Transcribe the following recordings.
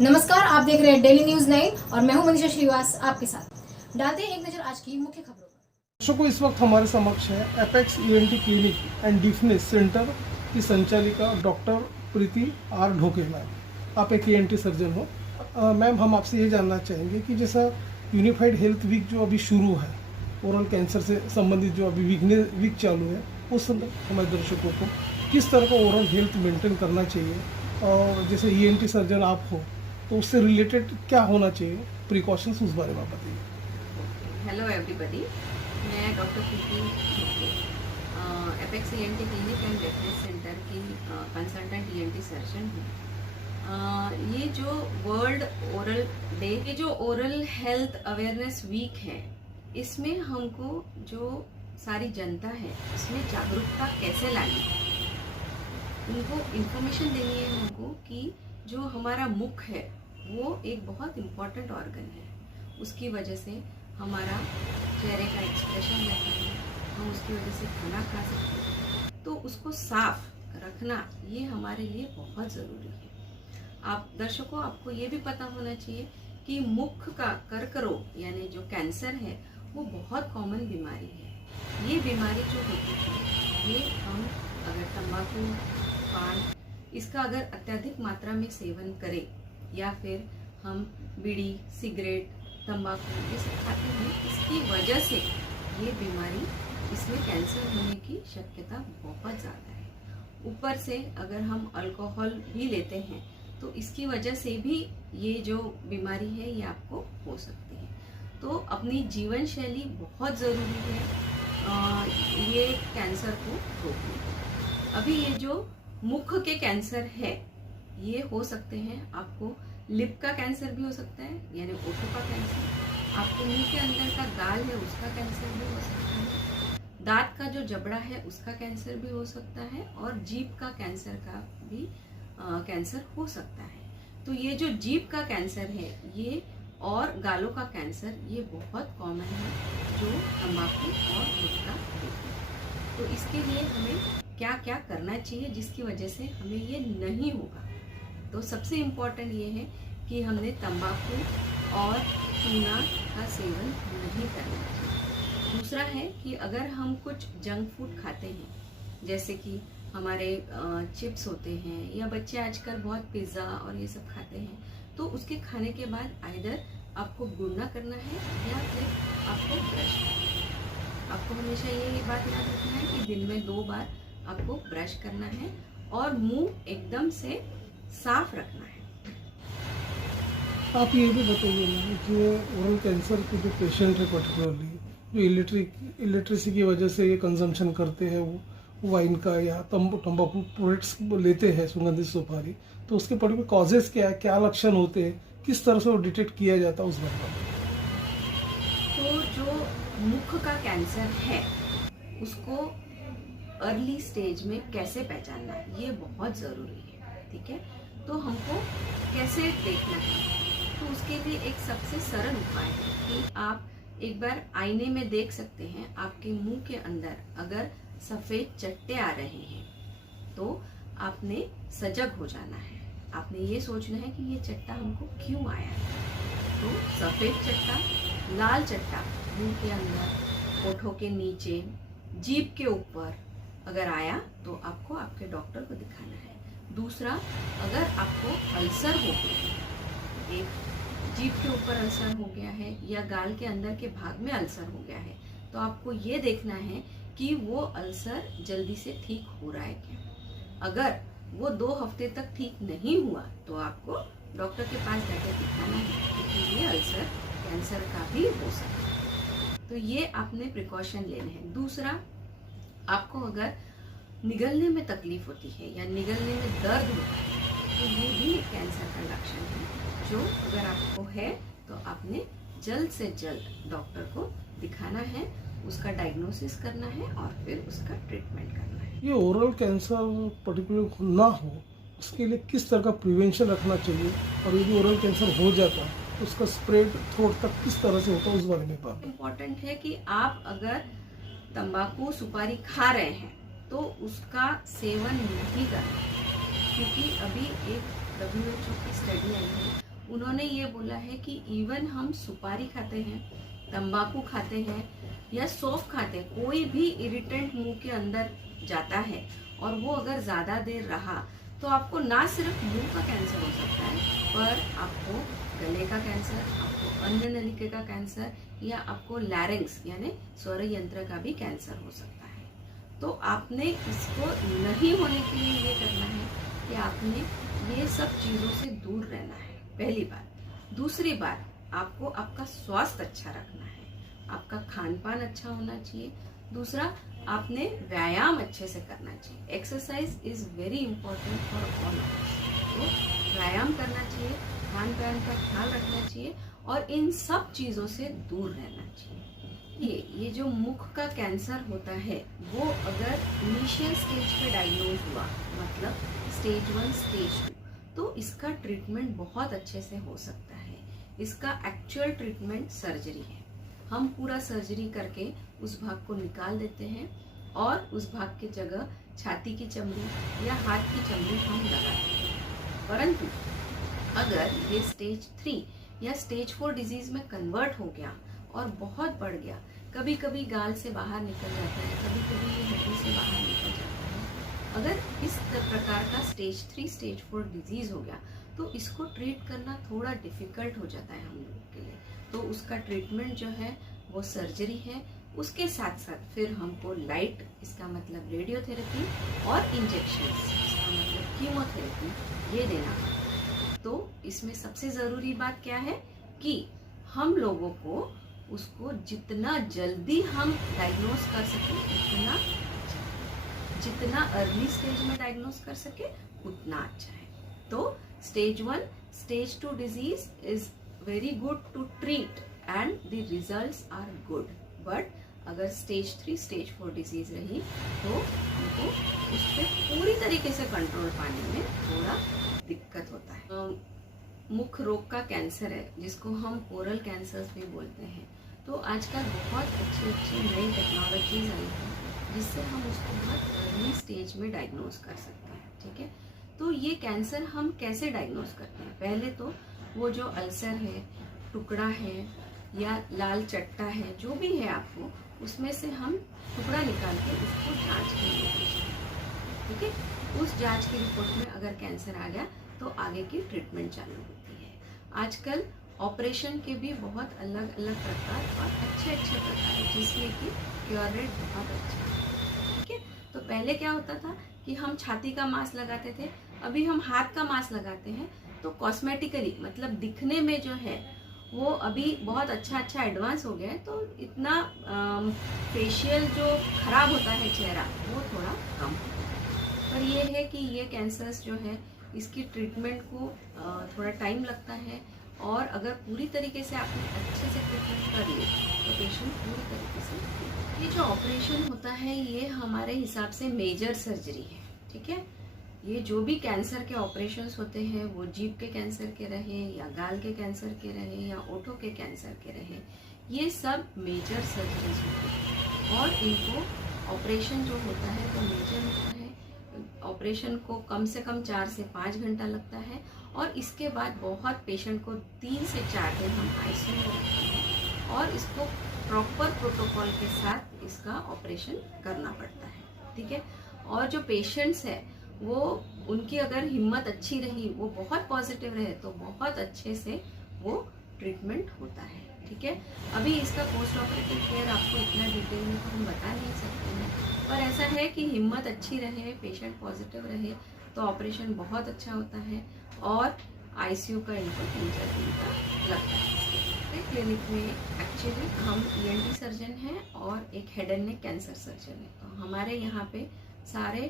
नमस्कार, आप देख रहे हैं डेली न्यूज 9 और मैं हूं मनीषा श्रीवास आपके साथ। डालते हैं एक नजर आज की मुख्य खबरों पर। दर्शकों, इस वक्त हमारे समक्ष है Apex ENT clinic and deafness centre की संचालिका doctor Preeti R Dhoke ma'am. आप एक ईएनटी सर्जन हो। मैम, हम आपसे ये जानना चाहेंगे कि जैसा यूनिफाइड हेल्थ वीक जो अभी शुरू है, ओरल कैंसर से संबंधित जो अभी वीक चालू है, उस समय हमारे दर्शकों को किस तरह का ओरल हेल्थ मेंटेन करना चाहिए, और जैसे ईएनटी सर्जन आप हो तो उससे रिलेटेड क्या होना चाहिए, प्रिकॉशंस, उस बारे में आप बताइए। हेलो एवरीबडी, मैं doctor Preeti Apex ENT clinic and deafness centre की कंसल्टेंट ईएनटी सर्जन हूँ। ये जो वर्ल्ड ओरल डे, ये जो ओरल हेल्थ अवेयरनेस वीक है, इसमें हमको जो सारी जनता है उसमें जागरूकता कैसे लानी है, उनको इन्फॉर्मेशन देनी है हमको कि जो हमारा मुख है वो एक बहुत इम्पॉर्टेंट ऑर्गन है। उसकी वजह से हमारा चेहरे का एक्सप्रेशन रहता है, हम उसकी वजह से खाना खा सकते हैं, तो उसको साफ रखना ये हमारे लिए बहुत ज़रूरी है। आप दर्शकों, आपको ये भी पता होना चाहिए कि मुख का कर्करोग यानी जो कैंसर है वो बहुत कॉमन बीमारी है। ये बीमारी जो होती है, ये हम अगर तंबाकू, पान, इसका अगर अत्यधिक मात्रा में सेवन करें या फिर हम बीड़ी, सिगरेट, तंबाकू ये सब खाते हैं, इसकी वजह से ये बीमारी, इसमें कैंसर होने की शक्यता बहुत ज़्यादा है। ऊपर से अगर हम अल्कोहल भी लेते हैं तो इसकी वजह से भी ये जो बीमारी है ये आपको हो सकती है। तो अपनी जीवन शैली बहुत ज़रूरी है ये कैंसर को रोकने। अभी ये जो मुख के कैंसर है ये हो सकते हैं, आपको लिप का कैंसर भी हो सकता है यानी ओठों का कैंसर, आपको मुंह के अंदर का गाल है उसका कैंसर भी हो सकता है, दांत का जो जबड़ा है उसका कैंसर भी हो सकता है, और जीभ का कैंसर का भी कैंसर हो सकता है। तो ये जो जीभ का कैंसर है ये और गालों का कैंसर ये बहुत कॉमन है जो तंबाकू और गुटखा है। तो इसके लिए हमें क्या क्या करना चाहिए जिसकी वजह से हमें ये नहीं होगा। तो सबसे इम्पोर्टेंट ये है कि हमने तंबाकू और चूना का सेवन नहीं करना चाहिए। दूसरा है कि अगर हम कुछ जंक फूड खाते हैं, जैसे कि हमारे चिप्स होते हैं या बच्चे आजकल बहुत पिज़्ज़ा और ये सब खाते हैं, तो उसके खाने के बाद आइदर आपको गुड़ना करना है या फिर आपको ब्रश करना है। आपको हमेशा ये बात याद रखना है कि दिन में 2 बार आपको ब्रश करना है और मुंह एकदम से साफ रखना है। आप ये भी बताइए ना कि ओरल कैंसर के जो पेशेंट है, पर्टिकुलरली जो इलेक्ट्रिसिटी की वजह से ये कंजम्पशन करते हैं, वो वाइन का या तंबाकू प्रोडक्ट्स लेते हैं, सुगंधित सुपारी, तो उसके पर्टिकुलर कॉजेज क्या है, क्या लक्षण होते हैं, किस तरह से वो डिटेक्ट किया जाता है, उस बारे में। तो जो मुख का कैंसर है उसको अर्ली स्टेज में कैसे पहचानना है ये बहुत ज़रूरी है, ठीक है। तो हमको कैसे देखना है, तो उसके लिए एक सबसे सरल उपाय है कि आप एक बार आईने में देख सकते हैं, आपके मुंह के अंदर अगर सफ़ेद चट्टे आ रहे हैं तो आपने सजग हो जाना है। आपने ये सोचना है कि ये चट्टा हमको क्यों आया है। तो सफ़ेद चट्टा, लाल चट्टा मुंह के अंदर, होठों के नीचे, जीभ के ऊपर अगर आया तो आपको आपके डॉक्टर को दिखाना है। दूसरा, अगर आपको अल्सर हो गया है, एक जीभ के ऊपर अल्सर हो गया है या गाल के अंदर के भाग में अल्सर हो गया है, तो आपको ये देखना है कि वो अल्सर जल्दी से ठीक हो रहा है क्या। अगर वो 2 हफ्ते तक ठीक नहीं हुआ तो आपको डॉक्टर के पास जाकर दिखाना है, क्योंकि ये अल्सर कैंसर का भी हो सकता है। तो ये आपने प्रिकॉशन लेने हैं। दूसरा, आपको अगर निगलने में तकलीफ होती है या निगलने में दर्द होता है तो ये भी एक कैंसर का लक्षण है, जो अगर आपको है तो आपने जल्द से जल्द डॉक्टर को दिखाना है, उसका डायग्नोसिस करना है और फिर उसका ट्रीटमेंट करना है। ये ओरल कैंसर पर्टिकुलर ना हो उसके लिए किस तरह का प्रिवेंशन रखना चाहिए, और यदि ओरल कैंसर हो जाता तो उसका स्प्रेड थ्रोट तक किस तरह से होता है, उस बारे में बात। इम्पोर्टेंट है कि आप अगर तंबाकू, सुपारी खा रहे हैं तो उसका सेवन नहीं करना, क्योंकि अभी एक WHO की स्टडी आई है उन्होंने ये बोला है कि इवन हम सुपारी खाते हैं, तंबाकू खाते हैं या सौंफ खाते हैं, कोई भी इरिटेंट मुंह के अंदर जाता है और वो अगर ज़्यादा देर रहा तो आपको ना सिर्फ मुंह का कैंसर हो सकता है, पर आपको गले का कैंसर, आपको अन्न नलिका का कैंसर या आपको लैरिंक्स यानी स्वर यंत्र का भी कैंसर हो सकता है। तो आपने इसको नहीं होने के लिए ये करना है कि आपने ये सब चीज़ों से दूर रहना है, पहली बात। दूसरी बात, आपको आपका स्वास्थ्य अच्छा रखना है, आपका खान पान अच्छा होना चाहिए। दूसरा, आपने व्यायाम अच्छे से करना चाहिए। Exercise is very important for all of us. तो व्यायाम करना चाहिए, खान पान का ख्याल रखना चाहिए और इन सब चीज़ों से दूर रहना चाहिए। ये जो मुख का कैंसर होता है वो अगर इनिशियल स्टेज पे डायग्नोज हुआ, मतलब स्टेज 1, स्टेज 2, तो इसका ट्रीटमेंट बहुत अच्छे से हो सकता है। इसका एक्चुअल ट्रीटमेंट सर्जरी है। हम पूरा सर्जरी करके उस भाग को निकाल देते हैं और उस भाग की जगह छाती की चमड़ी या हाथ की चमड़ी हम लगाते हैं। परंतु अगर ये स्टेज 3 या स्टेज 4 डिजीज में कन्वर्ट हो गया और बहुत बढ़ गया, कभी कभी गाल से बाहर निकल जाता है, कभी कभी ये हड्डी से बाहर निकल जाता है, अगर इस प्रकार का स्टेज 3, स्टेज 4 डिजीज हो गया तो इसको ट्रीट करना थोड़ा डिफिकल्ट हो जाता है हम लोगों के लिए। तो उसका ट्रीटमेंट जो है वो सर्जरी है। उसके साथ साथ फिर हमको लाइट, इसका मतलब रेडियोथेरेपी, और इंजेक्शंस, इसका मतलब कीमोथेरेपी, ये देना पड़ता है। तो इसमें सबसे ज़रूरी बात क्या है कि हम लोगों को उसको जितना जल्दी हम डायग्नोज कर सकें उतना अच्छा, जितना अर्ली स्टेज में डायग्नोज कर सके उतना अच्छा है। तो stage 1, stage 2 disease is very good to treat and the results are good, but अगर स्टेज 3, स्टेज 4 डिजीज रही तो हमको उस पर पूरी तरीके से कंट्रोल पाने में थोड़ा दिक्कत होता है। मुख रोग का कैंसर है जिसको हम ओरल कैंसर्स भी बोलते हैं। तो आजकल बहुत अच्छी नई टेक्नोलॉजीज आई हैं जिससे हम उसको बहुत अर्ली स्टेज में डायग्नोज कर सकते हैं। ठीक है, तो ये कैंसर हम कैसे डायग्नोज करते हैं? पहले तो वो जो अल्सर है, टुकड़ा है या लाल चट्टा है, जो भी है आपको, उसमें से हम टुकड़ा निकाल के उसको जांच के लिए भेजते हैं। ठीक है, उस जांच की रिपोर्ट में अगर कैंसर आ गया तो आगे की ट्रीटमेंट चालू होती है। आजकल ऑपरेशन के भी बहुत अलग अलग प्रकार और अच्छे प्रकार है जिसमें कि क्योर रेट बहुत अच्छा है। ठीक है, तो पहले क्या होता था कि हम छाती का मांस लगाते थे, अभी हम हाथ का मांस लगाते हैं। तो कॉस्मेटिकली मतलब दिखने में जो है वो अभी बहुत अच्छा एडवांस हो गया है। तो इतना फेशियल जो खराब होता है चेहरा वो थोड़ा कम होता है। पर ये है कि ये कैंसर्स जो है इसकी ट्रीटमेंट को थोड़ा टाइम लगता है, और अगर पूरी तरीके से आपने अच्छे से ट्रीटमेंट कर ली तो पेशेंट पूरी तरीके से। ये जो ऑपरेशन होता है ये हमारे हिसाब से मेजर सर्जरी है। ठीक है, ये जो भी कैंसर के ऑपरेशंस होते हैं, वो जीभ के कैंसर के रहे या गाल के कैंसर के रहे या ओठों के कैंसर के रहे, ये सब मेजर सर्जरीज होते हैं। और इनको ऑपरेशन जो होता है वो मेजर होता है। ऑपरेशन को कम से कम 4 से 5 घंटा लगता है, और इसके बाद बहुत पेशेंट को 3 से 4 दिन हम आईसीयू में रखते हैं और इसको प्रॉपर प्रोटोकॉल के साथ इसका ऑपरेशन करना पड़ता है। ठीक है, और जो पेशेंट्स है वो, उनकी अगर हिम्मत अच्छी रही, वो बहुत पॉजिटिव रहे, तो बहुत अच्छे से वो ट्रीटमेंट होता है। ठीक है, अभी इसका पोस्ट ऑपरेटिव केयर आपको इतना डिटेल में तो हम बता नहीं सकते हैं, पर ऐसा है कि हिम्मत अच्छी रहे, पेशेंट पॉजिटिव रहे तो ऑपरेशन बहुत अच्छा होता है, और आईसीयू का इनको 3-4 दिन का लगता है। क्लिनिक में एक्चुअली हम ईएनटी सर्जन हैं और एक head and neck cancer surgeon है। तो हमारे यहाँ पे सारे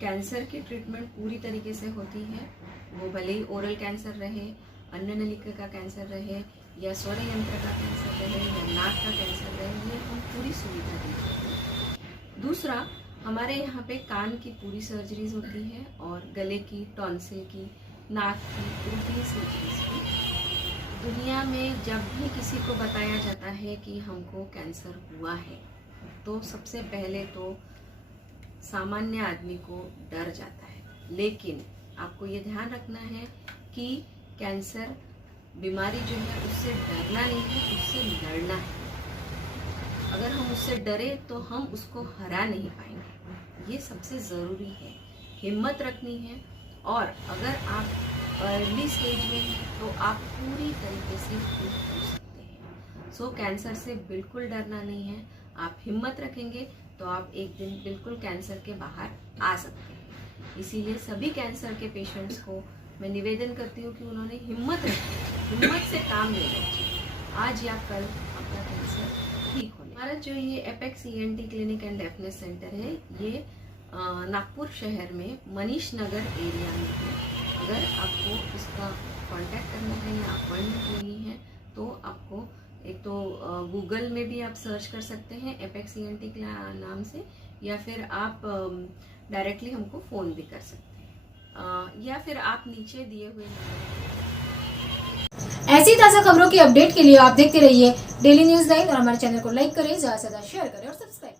कैंसर की ट्रीटमेंट पूरी तरीके से होती है, वो भले ही ओरल कैंसर रहे, अन्न नलिका का कैंसर रहे या स्वर यंत्र का कैंसर रहे या नाक का कैंसर रहे, ये हम पूरी सुविधा देते हैं। दूसरा, हमारे यहाँ पे कान की पूरी सर्जरीज होती है और गले की, टॉन्सिल की, नाक की, रूटीन सर्जरीज की। दुनिया में जब भी किसी को बताया जाता है कि हमको कैंसर हुआ है तो सबसे पहले तो सामान्य आदमी को डर जाता है, लेकिन आपको ये ध्यान रखना है कि कैंसर बीमारी जो है उससे डरना नहीं है, उससे लड़ना है। अगर हम उससे डरे तो हम उसको हरा नहीं पाएंगे। ये सबसे ज़रूरी है, हिम्मत रखनी है। और अगर आप अर्ली स्टेज में हैं तो आप पूरी तरीके से ठीक हो सकते हैं। सो कैंसर से बिल्कुल डरना नहीं है। आप हिम्मत रखेंगे तो आप एक दिन बिल्कुल कैंसर के बाहर आ सकते हैं। इसीलिए सभी कैंसर के पेशेंट्स को मैं निवेदन करती हूँ कि उन्होंने हिम्मत रखी, हिम्मत से काम लेना चाहिए। आज या कल अपना कैंसर ठीक होने। हमारा जो ये apex ENT clinic and deafness centre है, ये नागपुर शहर में मनीष नगर एरिया में है। अगर आपको इसका कांटेक्ट करना है या अपॉइंटमेंट लेनी है तो आपको एक तो गूगल में भी आप सर्च कर सकते हैं एपेक्स ईएनटी के नाम से, या फिर आप डायरेक्टली हमको फ़ोन भी कर सकते हैं, या फिर आप नीचे दिए हुए ऐसी ताज़ा खबरों की अपडेट के लिए आप देखते रहिए डेली न्यूज़ 9 और हमारे चैनल को लाइक करें, ज़्यादा से ज़्यादा शेयर करें और सब्सक्राइब करें।